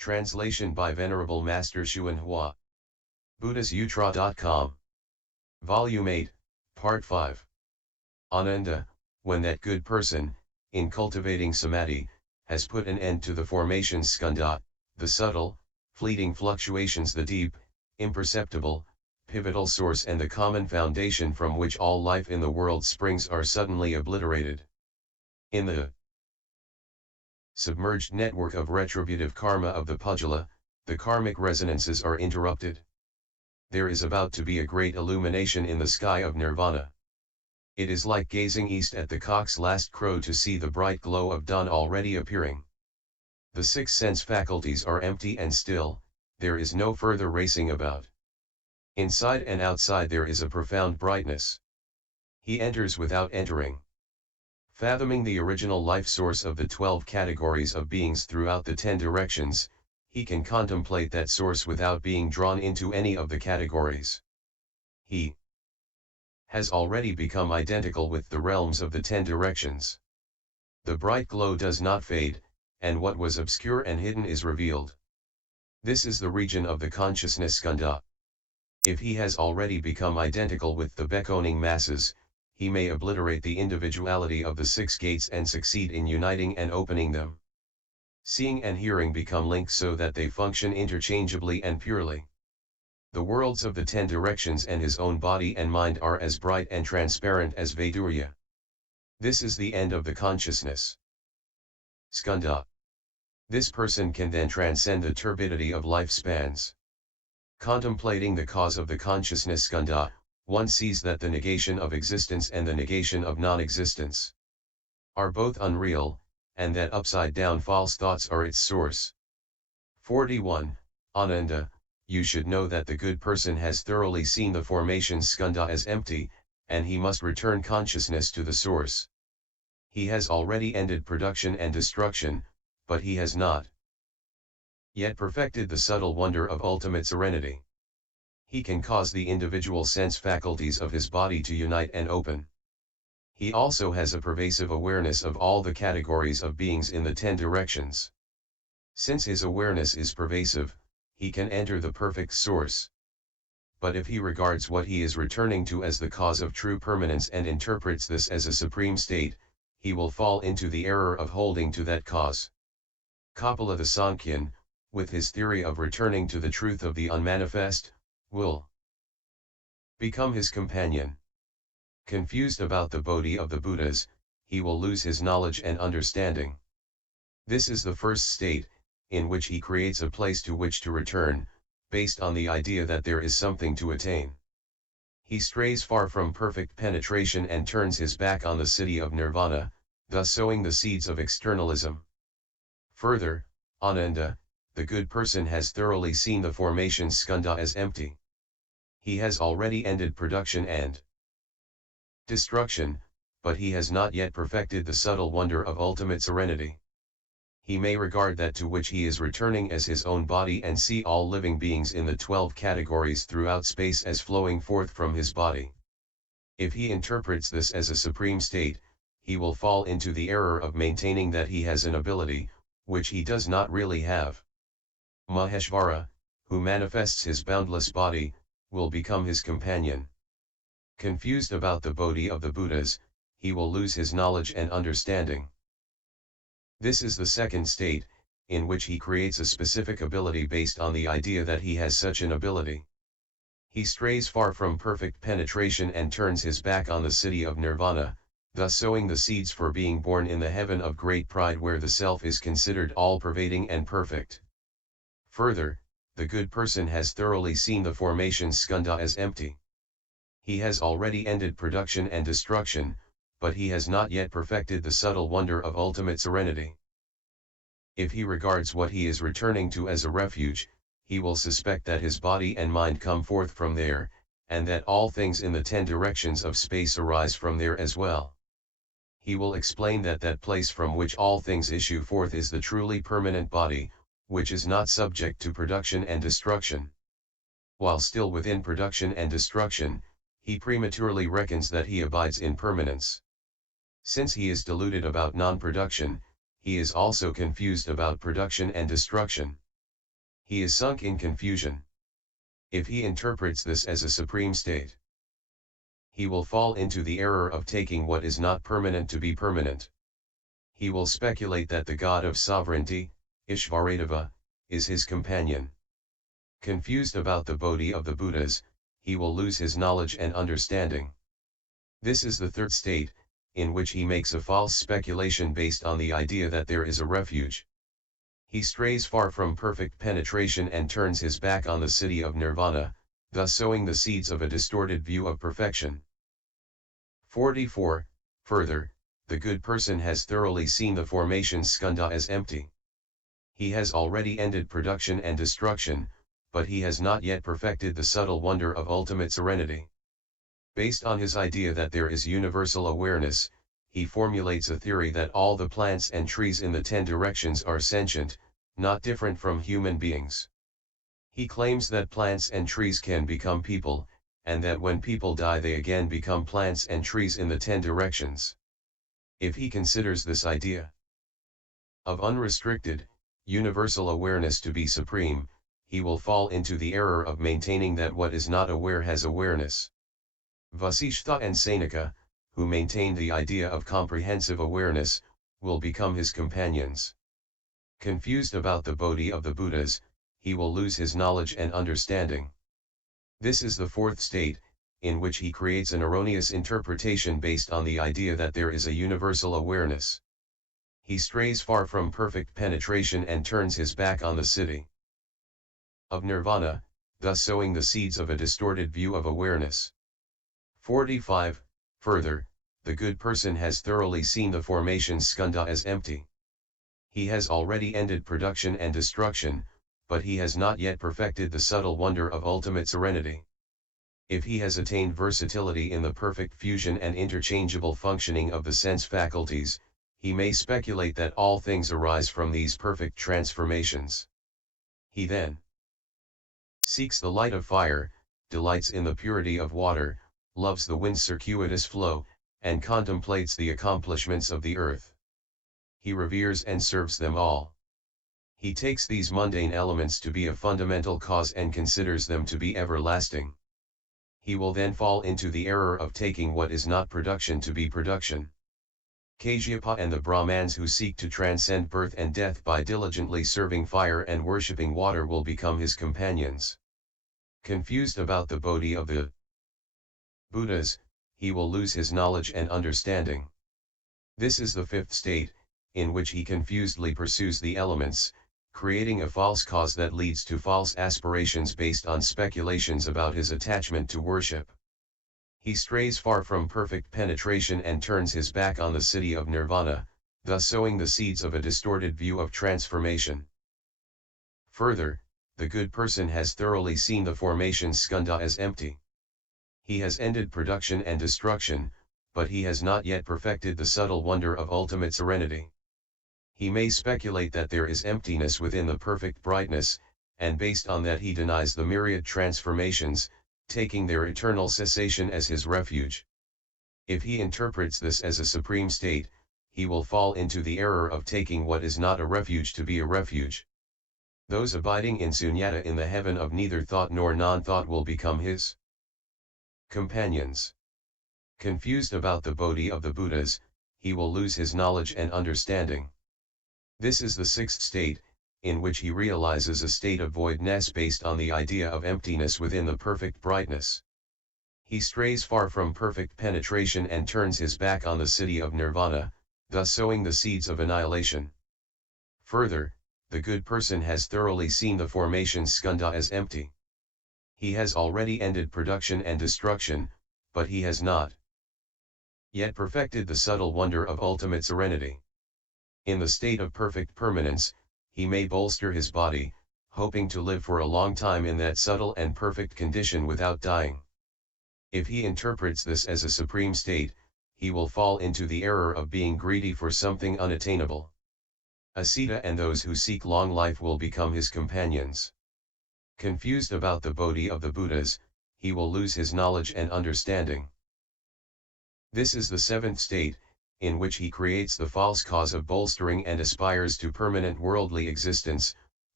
Translation by Venerable Master Hsuan Hua. BuddhistSutra.com. Volume 8, Part 5. Ananda, when that good person, in cultivating samadhi, has put an end to the formations skandha, the subtle, fleeting fluctuations, the deep, imperceptible, pivotal source and the common foundation from which all life in the world springs are suddenly obliterated. In the submerged network of retributive karma of the Pudgala, the karmic resonances are interrupted. There is about to be a great illumination in the sky of Nirvana. It is like gazing east at the cock's last crow to see the bright glow of dawn already appearing. The six sense faculties are empty and still, there is no further racing about. Inside and outside there is a profound brightness. He enters without entering. Fathoming the original life source of the 12 categories of beings throughout the 10 directions, he can contemplate that source without being drawn into any of the categories. He has already become identical with the realms of the 10 directions. The bright glow does not fade, and what was obscure and hidden is revealed. This is the region of the consciousness skandha. If he has already become identical with the beckoning masses, he may obliterate the individuality of the 6 gates and succeed in uniting and opening them. Seeing and hearing become linked so that they function interchangeably and purely. The worlds of the 10 directions and his own body and mind are as bright and transparent as Vaidurya. This is the end of the consciousness skandha. This person can then transcend the turbidity of lifespans. Contemplating the cause of the consciousness skandha, one sees that the negation of existence and the negation of non-existence are both unreal, and that upside-down false thoughts are its source. 41. Ananda, you should know that the good person has thoroughly seen the formations skandha as empty, and he must return consciousness to the source. He has already ended production and destruction, but he has not yet perfected the subtle wonder of ultimate serenity. He can cause the individual sense faculties of his body to unite and open. He also has a pervasive awareness of all the categories of beings in the 10 directions. Since his awareness is pervasive, he can enter the perfect source. But if he regards what he is returning to as the cause of true permanence and interprets this as a supreme state, he will fall into the error of holding to that cause. Kapila the Sankhyan, with his theory of returning to the truth of the unmanifest, will become his companion. Confused about the Bodhi of the Buddhas, he will lose his knowledge and understanding. This is the first state, in which he creates a place to which to return, based on the idea that there is something to attain. He strays far from perfect penetration and turns his back on the city of Nirvana, thus sowing the seeds of externalism. Further, Ananda, the good person has thoroughly seen the formations skandha as empty. He has already ended production and destruction, but he has not yet perfected the subtle wonder of ultimate serenity. He may regard that to which he is returning as his own body and see all living beings in the 12 categories throughout space as flowing forth from his body. If he interprets this as a supreme state, he will fall into the error of maintaining that he has an ability, which he does not really have. Maheshvara, who manifests his boundless body, will become his companion. Confused about the Bodhi of the Buddhas, he will lose his knowledge and understanding. This is the second state, in which he creates a specific ability based on the idea that he has such an ability. He strays far from perfect penetration and turns his back on the city of Nirvana, thus sowing the seeds for being born in the heaven of great pride where the self is considered all-pervading and perfect. Further, the good person has thoroughly seen the formations skandha as empty. He has already ended production and destruction, but he has not yet perfected the subtle wonder of ultimate serenity. If he regards what he is returning to as a refuge, he will suspect that his body and mind come forth from there, and that all things in the 10 directions of space arise from there as well. He will explain that that place from which all things issue forth is the truly permanent body, which is not subject to production and destruction. While still within production and destruction, he prematurely reckons that he abides in permanence. Since he is deluded about non-production, he is also confused about production and destruction. He is sunk in confusion. If he interprets this as a supreme state, he will fall into the error of taking what is not permanent to be permanent. He will speculate that the God of sovereignty, Ishvaradeva, is his companion. Confused about the Bodhi of the Buddhas, he will lose his knowledge and understanding. This is the third state, in which he makes a false speculation based on the idea that there is a refuge. He strays far from perfect penetration and turns his back on the city of Nirvana, thus sowing the seeds of a distorted view of perfection. 44. Further, the good person has thoroughly seen the formation Skandha as empty. He has already ended production and destruction, but he has not yet perfected the subtle wonder of ultimate serenity. Based on his idea that there is universal awareness, he formulates a theory that all the plants and trees in the 10 directions are sentient, not different from human beings. He claims that plants and trees can become people, and that when people die they again become plants and trees in the 10 directions. If he considers this idea of unrestricted, universal awareness to be supreme, he will fall into the error of maintaining that what is not aware has awareness. Vasishtha and Sanika, who maintain the idea of comprehensive awareness, will become his companions. Confused about the Bodhi of the Buddhas, he will lose his knowledge and understanding. This is the fourth state, in which he creates an erroneous interpretation based on the idea that there is a universal awareness. He strays far from perfect penetration and turns his back on the city of Nirvana, thus sowing the seeds of a distorted view of awareness. 45. Further, the good person has thoroughly seen the formation Skandha as empty. He has already ended production and destruction, but he has not yet perfected the subtle wonder of ultimate serenity. If he has attained versatility in the perfect fusion and interchangeable functioning of the sense faculties, he may speculate that all things arise from these perfect transformations. He then seeks the light of fire, delights in the purity of water, loves the wind's circuitous flow, and contemplates the accomplishments of the earth. He reveres and serves them all. He takes these mundane elements to be a fundamental cause and considers them to be everlasting. He will then fall into the error of taking what is not production to be production. Kashyapa and the Brahmans who seek to transcend birth and death by diligently serving fire and worshipping water will become his companions. Confused about the Bodhi of the Buddhas, he will lose his knowledge and understanding. This is the fifth state, in which he confusedly pursues the elements, creating a false cause that leads to false aspirations based on speculations about his attachment to worship. He strays far from perfect penetration and turns his back on the city of Nirvana, thus sowing the seeds of a distorted view of transformation. Further, the good person has thoroughly seen the formation Skandha as empty. He has ended production and destruction, but he has not yet perfected the subtle wonder of ultimate serenity. He may speculate that there is emptiness within the perfect brightness, and based on that he denies the myriad transformations, taking their eternal cessation as his refuge. If he interprets this as a supreme state, he will fall into the error of taking what is not a refuge to be a refuge. Those abiding in sunyata in the heaven of neither thought nor non-thought will become his companions. Confused about the Bodhi of the Buddhas, he will lose his knowledge and understanding. This is the sixth state, in which he realizes a state of voidness based on the idea of emptiness within the perfect brightness. He strays far from perfect penetration and turns his back on the city of Nirvana, thus sowing the seeds of annihilation. Further, the good person has thoroughly seen the formation Skandha as empty. He has already ended production and destruction, but he has not yet perfected the subtle wonder of ultimate serenity. In the state of perfect permanence, he may bolster his body, hoping to live for a long time in that subtle and perfect condition without dying. If he interprets this as a supreme state, he will fall into the error of being greedy for something unattainable. Asita and those who seek long life will become his companions. Confused about the Bodhi of the Buddhas, he will lose his knowledge and understanding. This is the seventh state, in which he creates the false cause of bolstering and aspires to permanent worldly existence,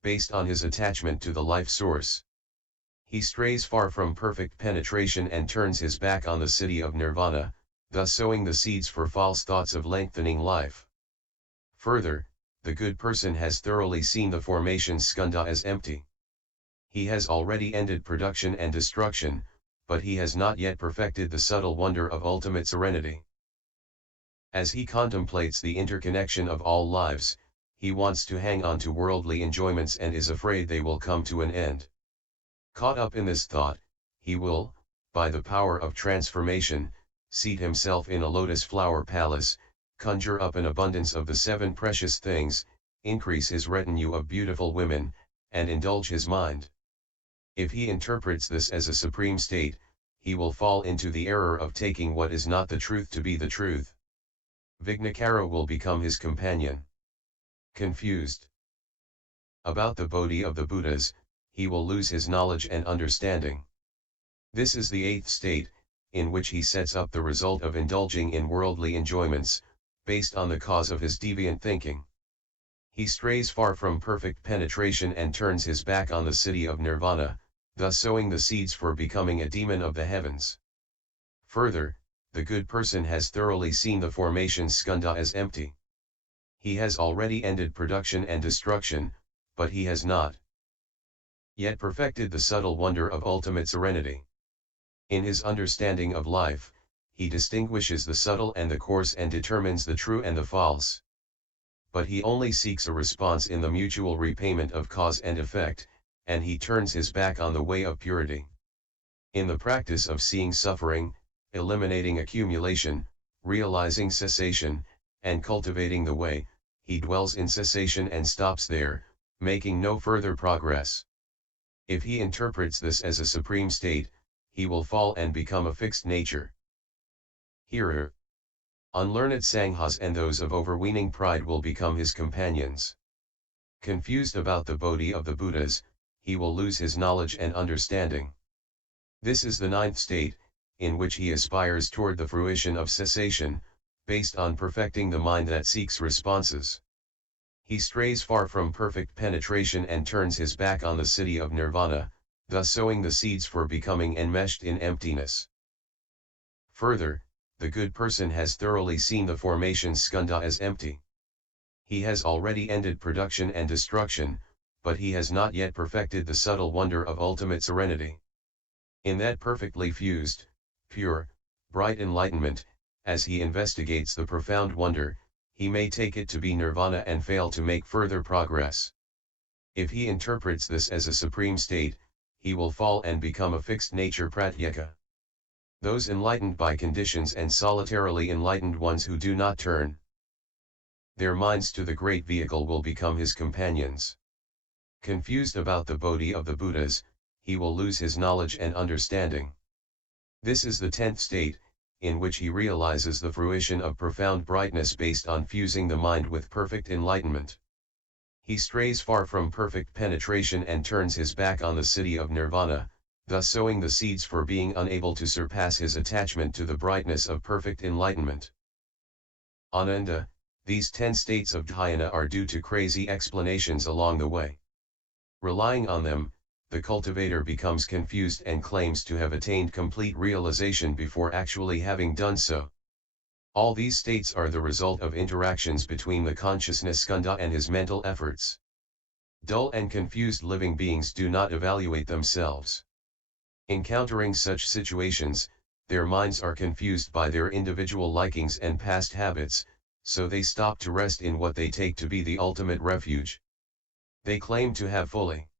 based on his attachment to the life source. He strays far from perfect penetration and turns his back on the city of Nirvana, thus sowing the seeds for false thoughts of lengthening life. Further, the good person has thoroughly seen the formation Skandha as empty. He has already ended production and destruction, but he has not yet perfected the subtle wonder of ultimate serenity. As he contemplates the interconnection of all lives, he wants to hang on to worldly enjoyments and is afraid they will come to an end. Caught up in this thought, he will, by the power of transformation, seat himself in a lotus flower palace, conjure up an abundance of the 7 precious things, increase his retinue of beautiful women, and indulge his mind. If he interprets this as a supreme state, he will fall into the error of taking what is not the truth to be the truth. Vignakara will become his companion. Confused about the Bodhi of the Buddhas, he will lose his knowledge and understanding. This is the 8th state, in which he sets up the result of indulging in worldly enjoyments, based on the cause of his deviant thinking. He strays far from perfect penetration and turns his back on the city of Nirvana, thus sowing the seeds for becoming a demon of the heavens. Further, the good person has thoroughly seen the formation Skandha as empty. He has already ended production and destruction, but he has not yet perfected the subtle wonder of ultimate serenity. In his understanding of life, he distinguishes the subtle and the coarse and determines the true and the false. But he only seeks a response in the mutual repayment of cause and effect, and he turns his back on the way of purity. In the practice of seeing suffering, eliminating accumulation, realizing cessation, and cultivating the way, he dwells in cessation and stops there, making no further progress. If he interprets this as a supreme state, he will fall and become a fixed nature. Hearer. Unlearned Sanghas and those of overweening pride will become his companions. Confused about the Bodhi of the Buddhas, he will lose his knowledge and understanding. This is the 9th state, in which he aspires toward the fruition of cessation, based on perfecting the mind that seeks responses. He strays far from perfect penetration and turns his back on the city of Nirvana, thus sowing the seeds for becoming enmeshed in emptiness. Further, the good person has thoroughly seen the formation Skandha as empty. He has already ended production and destruction, but he has not yet perfected the subtle wonder of ultimate serenity. In that perfectly fused, pure, bright enlightenment, as he investigates the profound wonder, he may take it to be Nirvana and fail to make further progress. If he interprets this as a supreme state, he will fall and become a fixed nature pratyeka. Those enlightened by conditions and solitarily enlightened ones who do not turn their minds to the great vehicle will become his companions. Confused about the Bodhi of the Buddhas, he will lose his knowledge and understanding. This is the 10th state, in which he realizes the fruition of profound brightness based on fusing the mind with perfect enlightenment. He strays far from perfect penetration and turns his back on the city of Nirvana, thus sowing the seeds for being unable to surpass his attachment to the brightness of perfect enlightenment. Ananda, these 10 states of dhyana are due to crazy explanations along the way. Relying on them, the cultivator becomes confused and claims to have attained complete realization before actually having done so. All these states are the result of interactions between the consciousness Skandha and his mental efforts. Dull and confused living beings do not evaluate themselves. Encountering such situations, their minds are confused by their individual likings and past habits, so they stop to rest in what they take to be the ultimate refuge. They claim to have fully